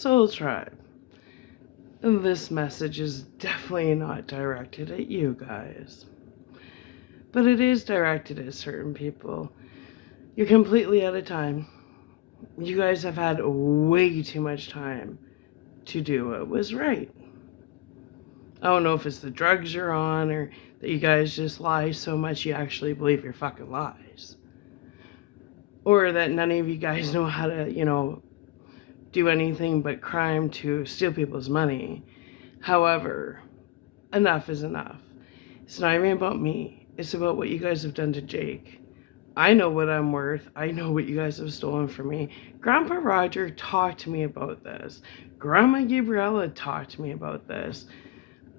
Soul Tribe. And this message is definitely not directed at you guys. But it is directed at certain people. You're completely out of time. You guys have had way too much time to do what was right. I don't know if it's the drugs you're on or that you guys just lie so much you actually believe your fucking lies. Or that none of you guys know how to, do anything but crime to steal people's money. However, enough is enough. It's not even about me. It's about what you guys have done to Jake. I know what I'm worth. I know what you guys have stolen from me. Grandpa Roger talked to me about this. Grandma Gabriella talked to me about this.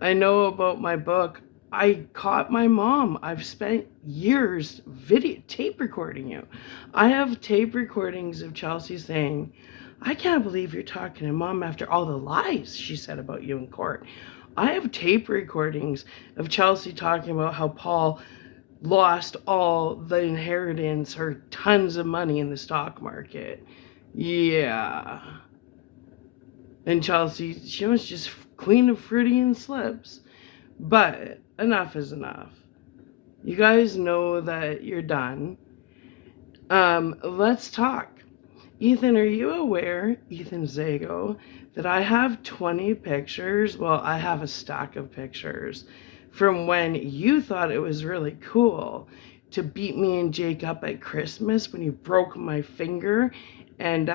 I know about my book. I caught my mom. I've spent years tape recording you. I have tape recordings of Chelsea saying, I can't believe you're talking to Mom after all the lies she said about you in court. I have tape recordings of Chelsea talking about how Paul lost all the inheritance or tons of money in the stock market. Yeah. And Chelsea, she was just queen of Freudian slips. But enough is enough. You guys know that you're done. Let's talk. Ethan, are you aware, Ethan Zago, that I have 20 pictures? Well, I have a stack of pictures from when you thought it was really cool to beat me and Jake up at Christmas when you broke my finger and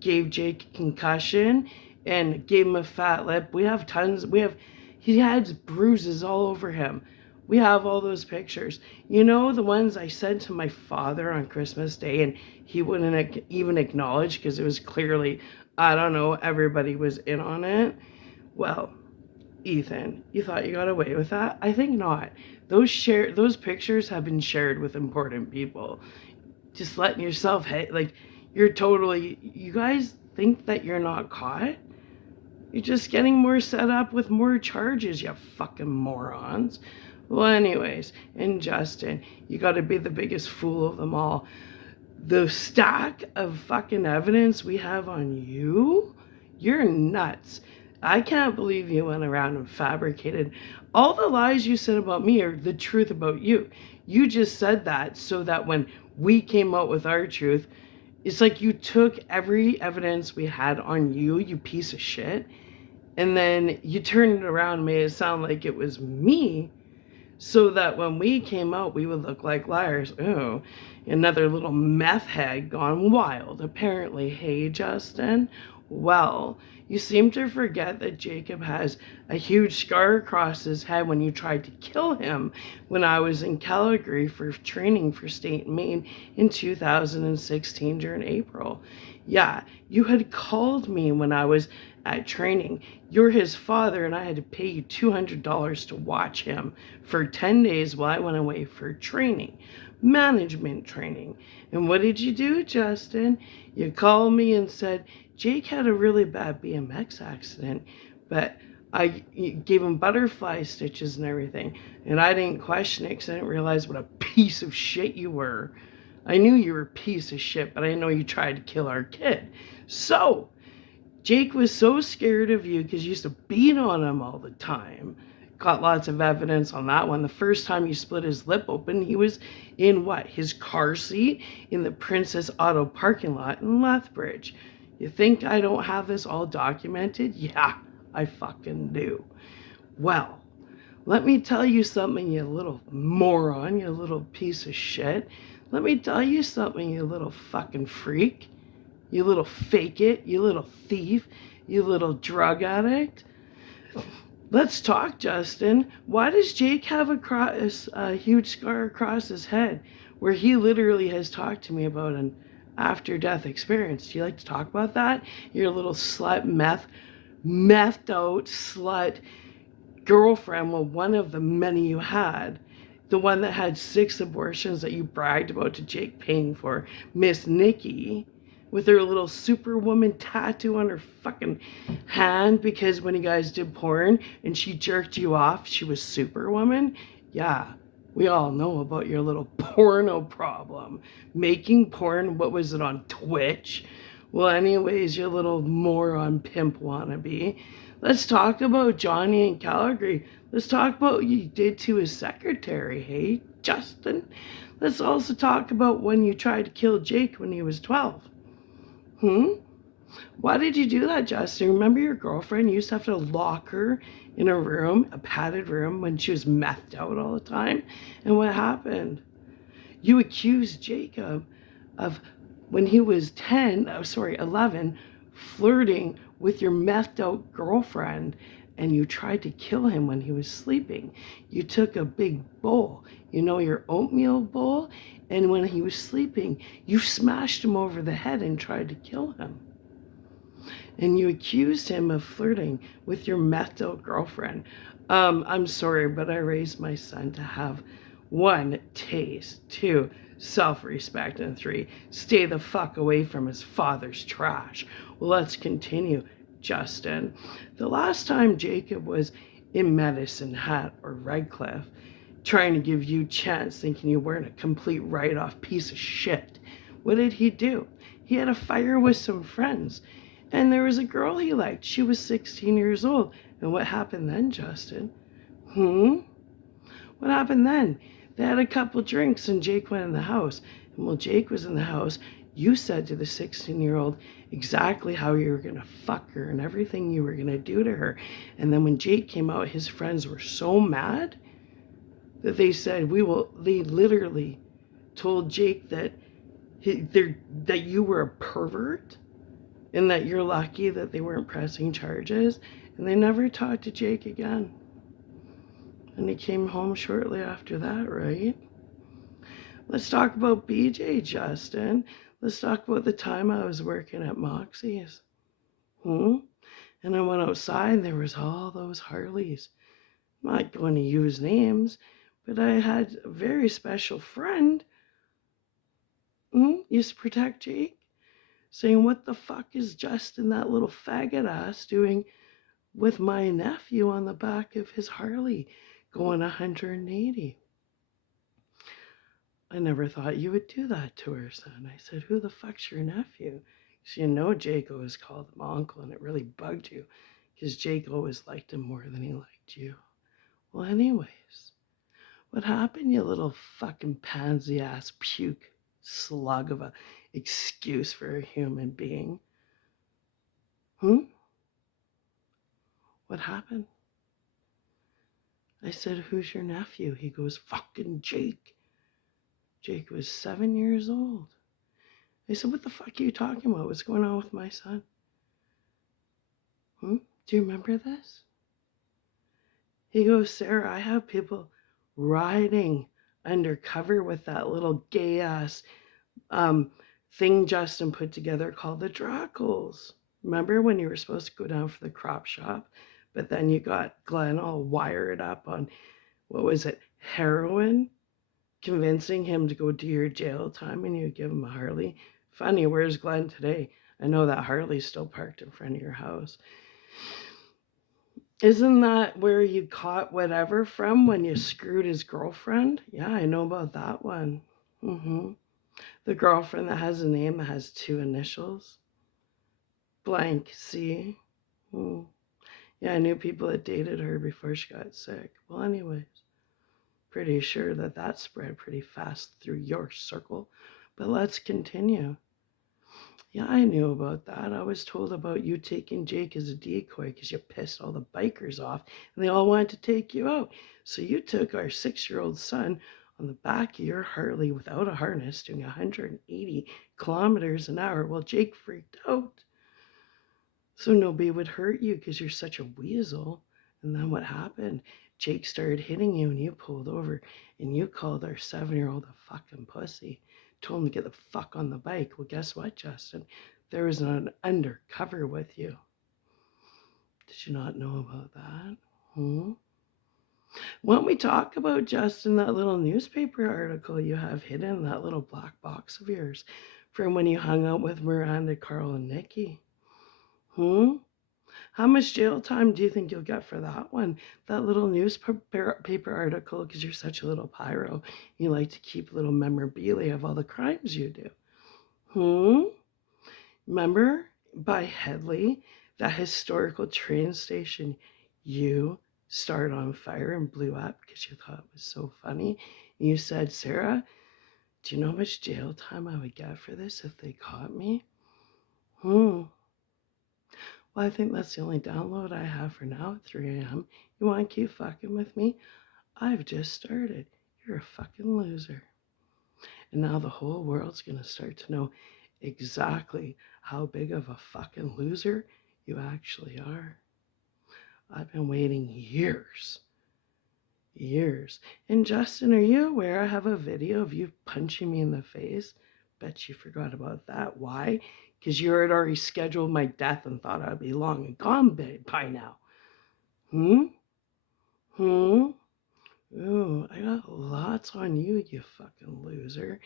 gave Jake a concussion and gave him a fat lip. We have tons. He had bruises all over him. We have all those pictures. You know, the ones I sent to my father on Christmas Day and he wouldn't even acknowledge because it was clearly, I don't know, everybody was in on it. Well, Ethan, you thought you got away with that? I think not. Those pictures have been shared with important people. Just letting yourself you guys think that you're not caught? You're just getting more set up with more charges, you fucking morons. Well, anyways, and Justin, you gotta be the biggest fool of them all. The stack of fucking evidence we have on you? You're nuts. I can't believe you went around and fabricated. All the lies you said about me are the truth about you. You just said that so that when we came out with our truth, it's like you took every evidence we had on you, you piece of shit, and then you turned it around and made it sound like it was me so that when we came out, we would look like liars. Oh, another little meth head gone wild, apparently. Hey, Justin? Well, you seem to forget that Jacob has a huge scar across his head when you tried to kill him when I was in Calgary for training for State Maine in 2016 during April. Yeah, you had called me when I was at training. You're his father, and I had to pay you $200 to watch him for 10 days while I went away for training, management training. And what did you do, Justin? You called me and said, Jake had a really bad BMX accident, but I gave him butterfly stitches and everything. And I didn't question it because I didn't realize what a piece of shit you were. I knew you were a piece of shit, but I didn't know you tried to kill our kid. So, Jake was so scared of you because you used to beat on him all the time. Got lots of evidence on that one. The first time you split his lip open, he was in his car seat in the Princess Auto parking lot in Lethbridge. You think I don't have this all documented? Yeah, I fucking do. Well, let me tell you something, you little moron, you little piece of shit. Let me tell you something, you little fucking freak. You little fake it, you little thief, you little drug addict. Let's talk, Justin. Why does Jake have a huge scar across his head where he literally has talked to me about an after-death experience? Do you like to talk about that? Your little slut, methed out slut girlfriend, well, one of the many you had. The one that had 6 abortions that you bragged about to Jake paying for, Miss Nikki, with her little superwoman tattoo on her fucking hand because when you guys did porn and she jerked you off, she was superwoman. Yeah, we all know about your little porno problem. Making porn, what was it, on Twitch? Well, anyways, you little moron pimp wannabe. Let's talk about Johnny in Calgary. Let's talk about what you did to his secretary, hey, Justin? Let's also talk about when you tried to kill Jake when he was 12. Hmm? Why did you do that, Justin? Remember your girlfriend used to have to lock her in a room, a padded room, when she was methed out all the time? And what happened? You accused Jacob of when he was 11, flirting with your methed out girlfriend, and you tried to kill him when he was sleeping. You took a big bowl, your oatmeal bowl, and when he was sleeping, you smashed him over the head and tried to kill him. And you accused him of flirting with your methed out girlfriend. I'm sorry, but I raised my son to have 1, taste, 2, self-respect, and 3, stay the fuck away from his father's trash. Well, let's continue, Justin. The last time Jacob was in Medicine Hat or Redcliffe, trying to give you chance, thinking you weren't a complete write-off piece of shit, what did he do? He had a fire with some friends. And there was a girl he liked. She was 16 years old. And what happened then, Justin? What happened then? They had a couple drinks and Jake went in the house. And while Jake was in the house, you said to the 16-year-old exactly how you were going to fuck her and everything you were going to do to her. And then when Jake came out, his friends were so mad that they said, they literally told Jake that you were a pervert and that you're lucky that they weren't pressing charges, and they never talked to Jake again. And he came home shortly after that, right? Let's talk about BJ, Justin. Let's talk about the time I was working at Moxie's. And I went outside and there was all those Harleys. I'm not going to use names, but I had a very special friend used to protect Jake, saying, what the fuck is Justin, that little faggot ass, doing with my nephew on the back of his Harley going 180? I never thought you would do that to her, son. I said, who the fuck's your nephew? Because Jake always called him uncle, and it really bugged you because Jake always liked him more than he liked you. Well, anyways, what happened, you little fucking pansy ass puke slug of a excuse for a human being? What happened? I said, who's your nephew? He goes, fucking Jake. Jake was 7 years old. I said, what the fuck are you talking about? What's going on with my son? Do you remember this? He goes, Sarah, I have people riding undercover with that little gay ass thing Justin put together called the Dracos. Remember when you were supposed to go down for the crop shop, but then you got Glenn all wired up on, what was it, heroin, convincing him to go do your jail time, and you give him a Harley? Funny, where's Glenn today? I know that Harley's still parked in front of your house. Isn't that where you caught whatever from when you screwed his girlfriend? Yeah, I know about that one. The girlfriend that has a name that has 2 initials. Blank C. Yeah, I knew people that dated her before she got sick. Well, anyways, pretty sure that spread pretty fast through your circle. But let's continue. Yeah, I knew about that. I was told about you taking Jake as a decoy because you pissed all the bikers off and they all wanted to take you out. So you took our 6-year-old son on the back of your Harley without a harness doing 180 kilometers an hour while Jake freaked out. So nobody would hurt you because you're such a weasel. And then what happened? Jake started hitting you and you pulled over and you called our 7-year-old a fucking pussy. Told him to get the fuck on the bike. Well, guess what, Justin? There was an undercover with you. Did you not know about that? Why don't we talk about, Justin, that little newspaper article you have hidden in that little black box of yours from when you hung out with Miranda, Carl, and Nikki? How much jail time do you think you'll get for that one? That little newspaper article, because you're such a little pyro. You like to keep little memorabilia of all the crimes you do. Remember by Headley, that historical train station you started on fire and blew up because you thought it was so funny? And you said, Sarah, do you know how much jail time I would get for this if they caught me? Well, I think that's the only download I have for now at 3 a.m. You want to keep fucking with me? I've just started. You're a fucking loser. And now the whole world's going to start to know exactly how big of a fucking loser you actually are. I've been waiting years. And Justin, are you aware I have a video of you punching me in the face? Bet you forgot about that. Why? Because you had already scheduled my death and thought I'd be long and gone by now. Hmm? Ooh, I got lots on you, you fucking loser.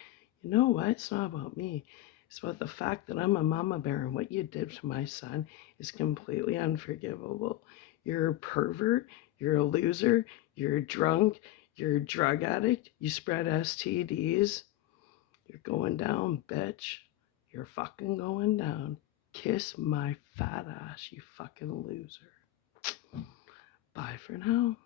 You know what? It's not about me. It's about the fact that I'm a mama bear, and what you did to my son is completely unforgivable. You're a pervert. You're a loser. You're a drunk. You're a drug addict. You spread STDs. You're going down, bitch. You're fucking going down. Kiss my fat ass, you fucking loser. Bye for now.